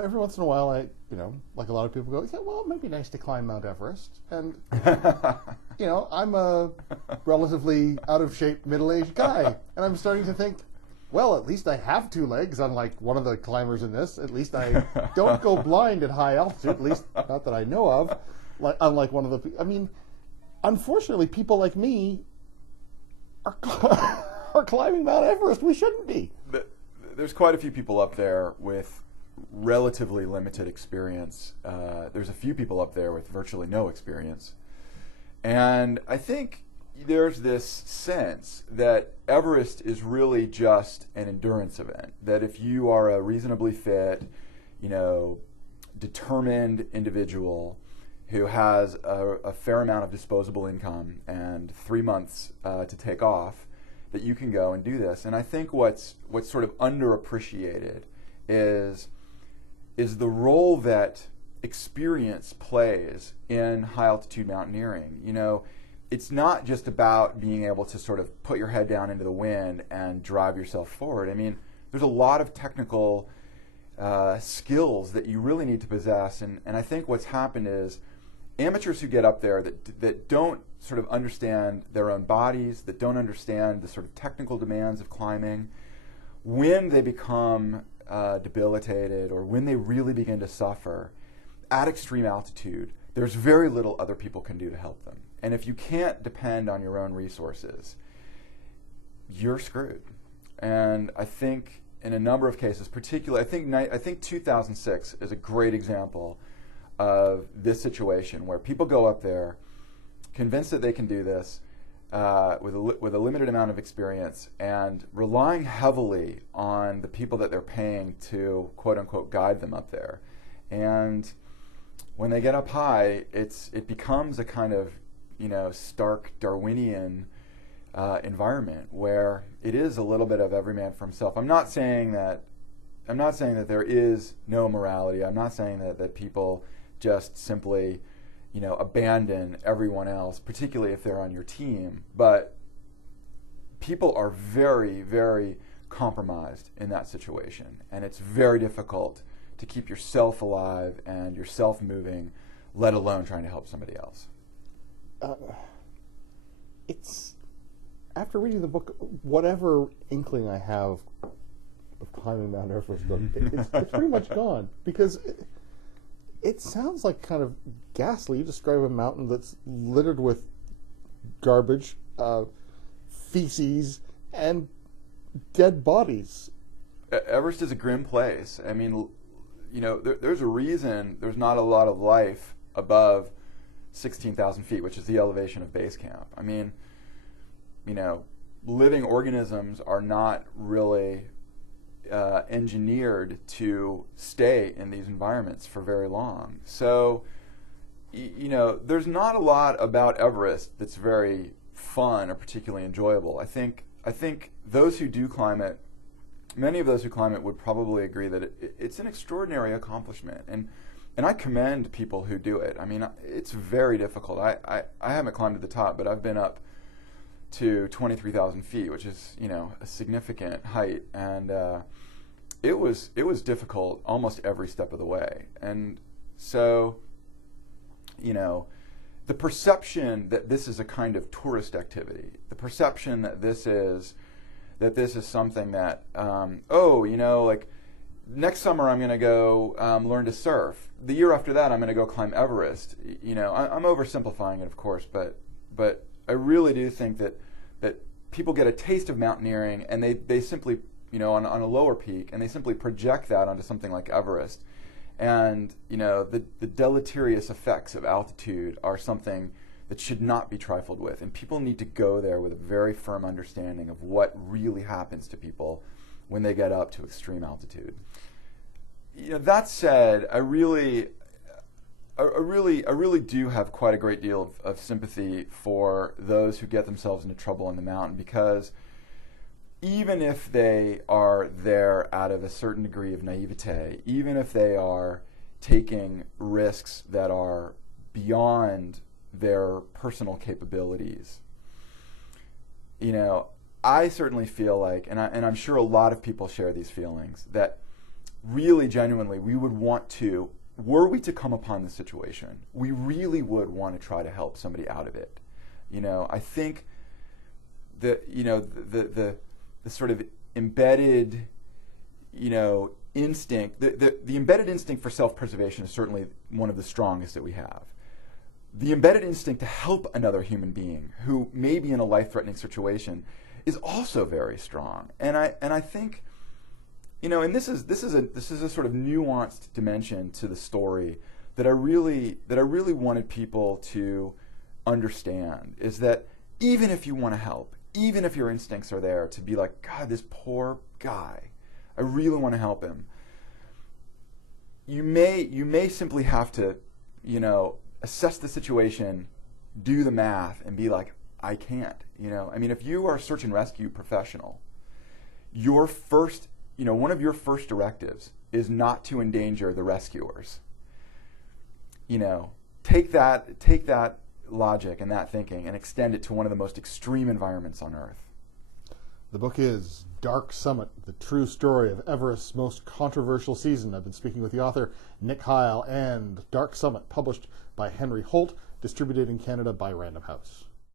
every once in a while, like a lot of people go, yeah, well, it might be nice to climb Mount Everest. And, I'm a relatively out-of-shape, middle-aged guy. And I'm starting to think, well, at least I have two legs, unlike one of the climbers in this. At least I don't go blind at high altitude, at least not that I know of, unlike one of the... I mean, unfortunately, people like me are climbing Mount Everest. We shouldn't be. There's quite a few people up there with relatively limited experience. There's a few people up there with virtually no experience. And I think there's this sense that Everest is really just an endurance event, that if you are a reasonably fit, determined individual who has a fair amount of disposable income and 3 months to take off, that you can go and do this. And I think what's sort of underappreciated is the role that experience plays in high altitude mountaineering. It's not just about being able to sort of put your head down into the wind and drive yourself forward. I mean, there's a lot of technical skills that you really need to possess. And I think what's happened is amateurs who get up there that don't sort of understand their own bodies, that don't understand the sort of technical demands of climbing, when they become debilitated or when they really begin to suffer at extreme altitude, there's very little other people can do to help them. And if you can't depend on your own resources, you're screwed. And I think in a number of cases, particularly, I think 2006 is a great example of this situation where people go up there convinced that they can do this with a limited amount of experience and relying heavily on the people that they're paying to quote unquote guide them up there. And when they get up high, it becomes a kind of stark Darwinian environment where it is a little bit of every man for himself. I'm not saying that there is no morality. I'm not saying that people just simply abandon everyone else, particularly if they're on your team. But people are very, very compromised in that situation, and it's very difficult to keep yourself alive and yourself moving, let alone trying to help somebody else. It's after reading the book, whatever inkling I have of climbing Mount Everest, it's pretty much gone, because it sounds like kind of ghastly. You describe a mountain that's littered with garbage, feces, and dead bodies. Everest is a grim place. I mean, there's a reason there's not a lot of life above 16,000 feet, which is the elevation of base camp. I mean, living organisms are not really engineered to stay in these environments for very long. So, there's not a lot about Everest that's very fun or particularly enjoyable. I think those who do climb it, many of those who climb it would probably agree that it's an extraordinary accomplishment. And I commend people who do it. I mean, it's very difficult. I haven't climbed to the top, but I've been up to 23,000 feet, which is, a significant height. And it was difficult almost every step of the way. And so, the perception that this is a kind of tourist activity, the perception that this is something that, like, next summer I'm going to go learn to surf. The year after that I'm going to go climb Everest. I'm oversimplifying it, of course, but I really do think that people get a taste of mountaineering and they simply, on a lower peak, and they simply project that onto something like Everest. And the deleterious effects of altitude are something that should not be trifled with, and people need to go there with a very firm understanding of what really happens to people when they get up to extreme altitude. That said, I really do have quite a great deal of sympathy for those who get themselves into trouble on the mountain, because even if they are there out of a certain degree of naivete, even if they are taking risks that are beyond their personal capabilities, I certainly feel like, and I'm sure a lot of people share these feelings, that really genuinely, we would want to, were we to come upon this situation, we really would want to try to help somebody out of it. I think that, the sort of embedded, instinct, the embedded instinct for self-preservation is certainly one of the strongest that we have. The embedded instinct to help another human being who may be in a life-threatening situation is also very strong. And I think, and this is a sort of nuanced dimension to the story that I really wanted people to understand, is that even if you want to help, even if your instincts are there to be like, God, this poor guy, I really want to help him, you may simply have to, assess the situation, do the math, and be like, I can't. If you are a search and rescue professional, your first, one of your first directives is not to endanger the rescuers. Take that logic and that thinking and extend it to one of the most extreme environments on Earth. The book is Dark Summit, the true story of Everest's most controversial season. I've been speaking with the author, Nick Heil, and Dark Summit, published by Henry Holt, distributed in Canada by Random House.